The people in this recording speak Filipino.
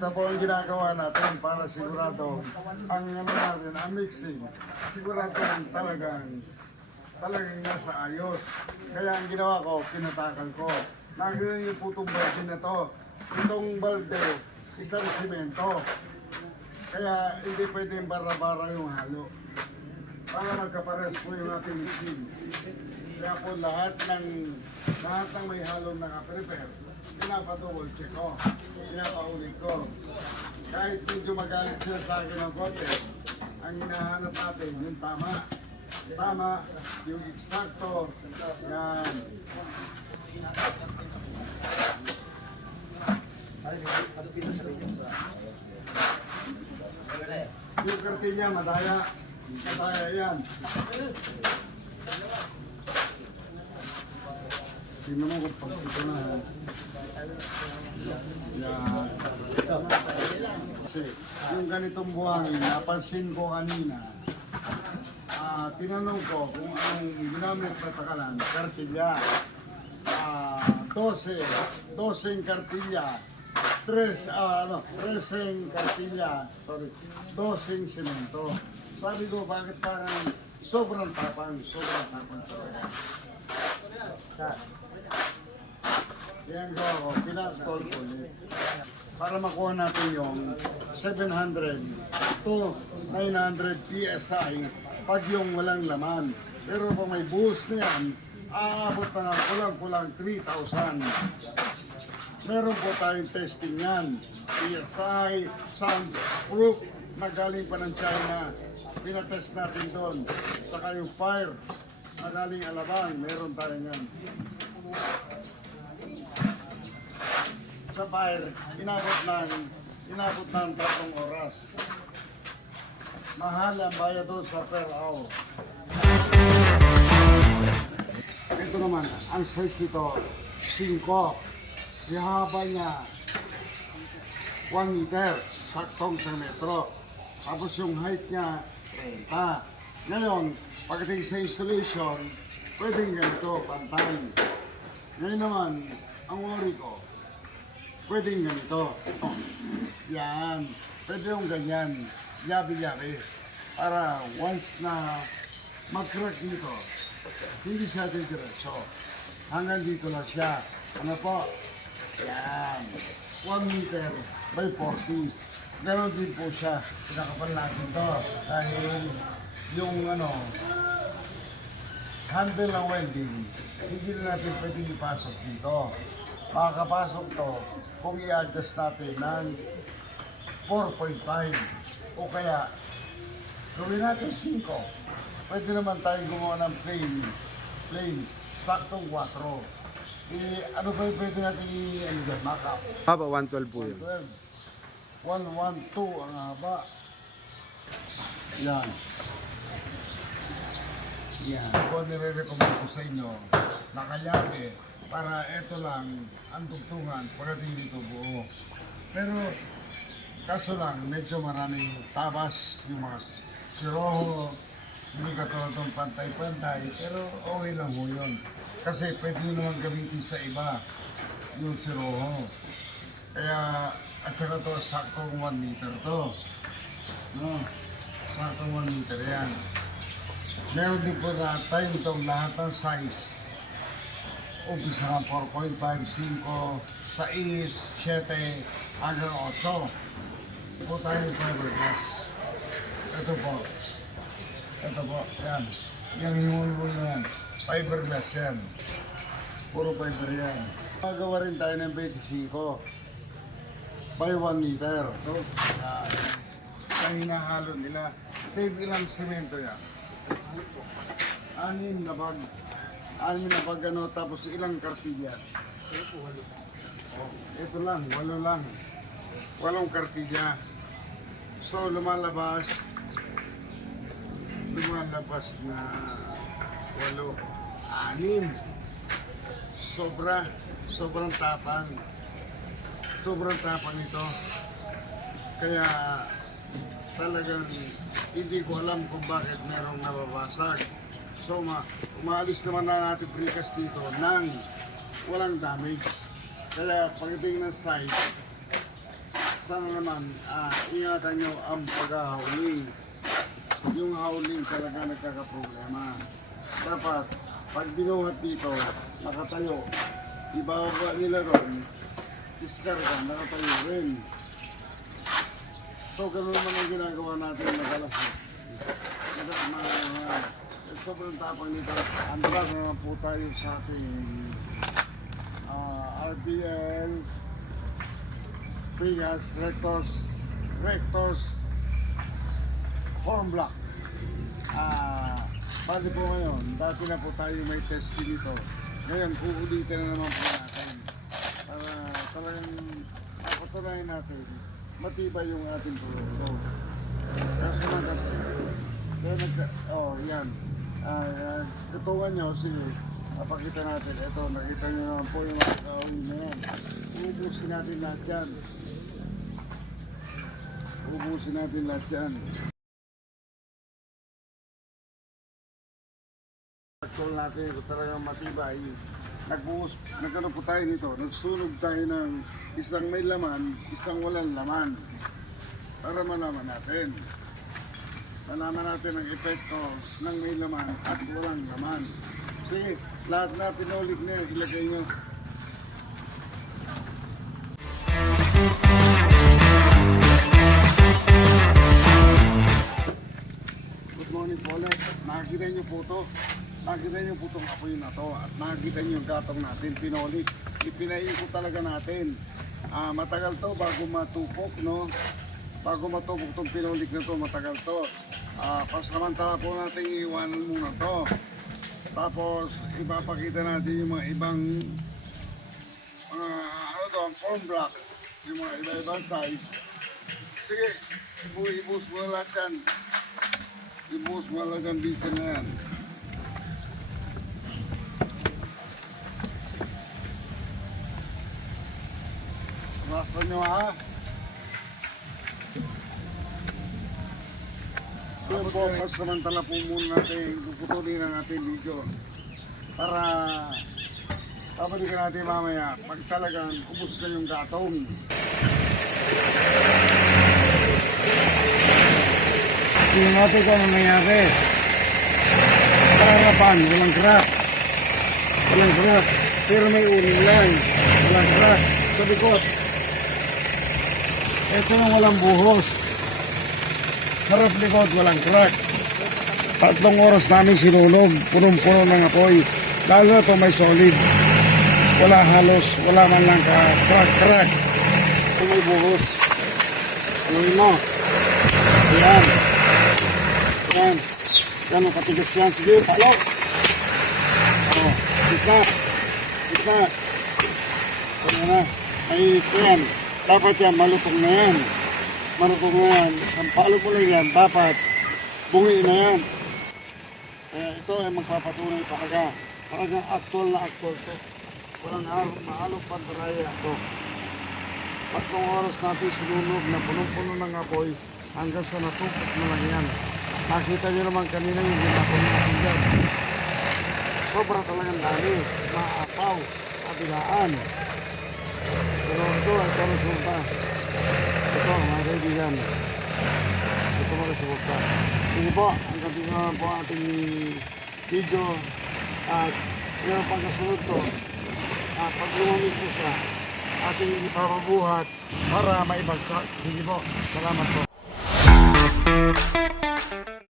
Ito po ang ginagawa natin para sigurado ang ano natin, ang mixing. Sigurado talagang nasa ayos. Kaya ang ginawa ko, pinatakal ko. Nagawin yung putong balde na to. Itong balde, isang simento. Kaya hindi pwedeng bara-bara yung halo. Para magkapares po yung ating mixing. Kaya po lahat ng may halong naka-prepare, pinapa-double check ko, pinapa-ulit ko. Kahit medyo magalit sila sa akin ng konti, ang hinahanap natin yung tama. Tama, yung eksakto. Yan. Yung kartilya, madaya. Madaya yan. Tingnan mo kung pag ito na. Yan. Kasi yung ganitong buhangin, napansin ko kanina, tinanong ko kung anong ginamit sa takalan, kartilya. 12 kartilya. 13 kartilya. Sorry. 12 semento. Sabi ko, bakit parang sobrang tapang talaga. Yan ko ako, pinag-tol ko ulit. Para makuha natin yung 700 to 900 PSI pag yung walang laman. Pero kung may boost na yan, aabot na ng kulang-kulang 3,000. Meron po tayong testing yan. PSI, soundproof na galing pa ng China. Pinatest natin doon. Saka yung fire na galing Alabang, meron tayo yan. Sa fire, inabot ng 3 oras. Mahal ang bayad doon sa per hour. Ito naman, ang size ito, 5. Yung haba niya, 1 meter, saktong 1 metro. Tapos yung height niya, 30. Ngayon, pagdating sa installation, pwedeng ganito, pantay. Ngayon naman, ang worry ko, pwedeng ganito. Yan. Pwede yung ganyan. Yabi-yabi. Para once na mag-crack dito, hindi siya diretso. Hanggang dito na siya. Ano po? Yan. 1 meter by 40. Ganon din po siya. Pinakapal natin to. Dahil yung handle ng welding, hindi na natin pwedeng ipasok dito. Makakapasok to kung i-adjust natin ng 4.5 o kaya gawin natin 5. Pwede naman tayo gumawa ng plain, saktong 4. Ano ba yung pwede natin i-markup? Haba, 112 po yun. 112 ang haba. Yan. Yan. Kung nire-recommend ko sa inyo, nakayabi, para ito lang ang tugtungan pagdating dito buo. Pero, kaso lang, medyo maraming tabas, yung mga siroho, hindi katulad ng pantay-pantay, pero okay lang ho yun. Kasi pwede nyo naman gamitin sa iba, yung siroho. Kaya, at saka to, saktong 1 meter to. No? Saktong 1 meter yan. Meron din po natin itong lahat ng size. Umpisa ng 4.5, 5, 6, 7, hanggang 8. Po tayo yung fiberglass. Ito po. Ito po, yan. Yung himul-himul na yan. Fiberglass yan. Puro fiber yan. Magawa rin tayo ng 25 by 1 meter. So, ang hinahalo nila. Ito yung ilang simento yan. 6 na bag. 6 na bag tapos ilang kartilya. Ito lang, 8 lang. 8 kartilya. So, lumalabas na 8. 6. Sobrang tapang. Sobrang tapang ito. Kaya talagang hindi ko alam kung bakit merong nababasag. So umaalis naman ang ating precast dito nang walang damage. Kaya pagdating ng site, sana naman, ingatan nyo ang pag-hauling. Yung hauling talaga nagkakaproblema. Dapat, pag binuhat dito, nakatayo, ibababa nila ron, diskarga, nakatayo rin. So, ganoon naman ang ginagawa natin madalas. Sobrang tapang nito. Andra na po tayo sa ating RBL Pigas Rectos Horn Block. Bali po ngayon, dati na po tayo may test dito. Ngayon, uulitin na naman po natin. Para talagang napatunayan natin, matibay yung ating produkto. Kasi yan. Tutungan nyo, sige, napakita natin. Ito, nakita nyo naman po yung mga kaawin na yan. Ubusin natin lahat yan. Ubusin natin lahat yan. Actual natin, ito talagang matibay. Nagkano po tayo nito, nagsunog tayo ng isang may laman, isang walang laman. Para malaman natin. Malaman natin ang epekto ng may laman at walang laman. Sige, lahat na pinulik na yan, ilagay nyo. Good morning po ulit. Nakikita nyo po ito. Nakikita nyo po itong apoy na to. At nakikita nyo yung gatong natin, pinulik. Ipinaikot talaga natin. Matagal to bago matupok, no? Bago matupok itong pinulik na to, matagal to. Pasamantala po natin iiwanan muna to. Tapos ipapakita natin yung mga ibang ang form block, yung mga iba-ibang size. Sige, ibuhos mo na lahat yan. Ibuhos mo na lang ang bisa na yan. Rasa nyo ha. Yun po, pasamantala po muna natin, puputulin ang ating video para pabalikan natin mamaya pag talagang ubos na yung gatong. Tingnan natin kung ano nangyari. Harapan, walang crack. Walang crack. Pero may uling lang. Walang crack. Sa likod. Ito yung walang buhos. Harap likod, walang crack. 3 oras namin sinunog, punong-puno ng apoy. Lalo na ito may solid. Wala halos, wala man lang ka-crack. Ito may buhos. Alam mo. Ayan. Ayan. Yan ang katigas yan. Sige, palok. O, gitna. Gitna. Ano na. Ay, ito yan. Dapat yan, malutong na yan. Malutong na yan. Ang palok mo lang yan, dapat bungi na yan. Kaya ito ay magpapatunay talaga. Talagang actual na actual to. Walang maalok pandaraya ito. 3 oras natin sinunog na punong-puno ng apoy hanggang sa natupok na lang yan. Nakita nyo naman kanina yung ginapon natin dyan. Sobra talagang dami. Maapaw. Kabilaan. Pero ito resulta. Ito mga kaibigan. Ito mga resulta. Sige po, ang kabilang po ating video. At meron pang kasunod to. Pag lumamig po siya, ating ipapabuhat para maibagsak. Sige po, salamat po.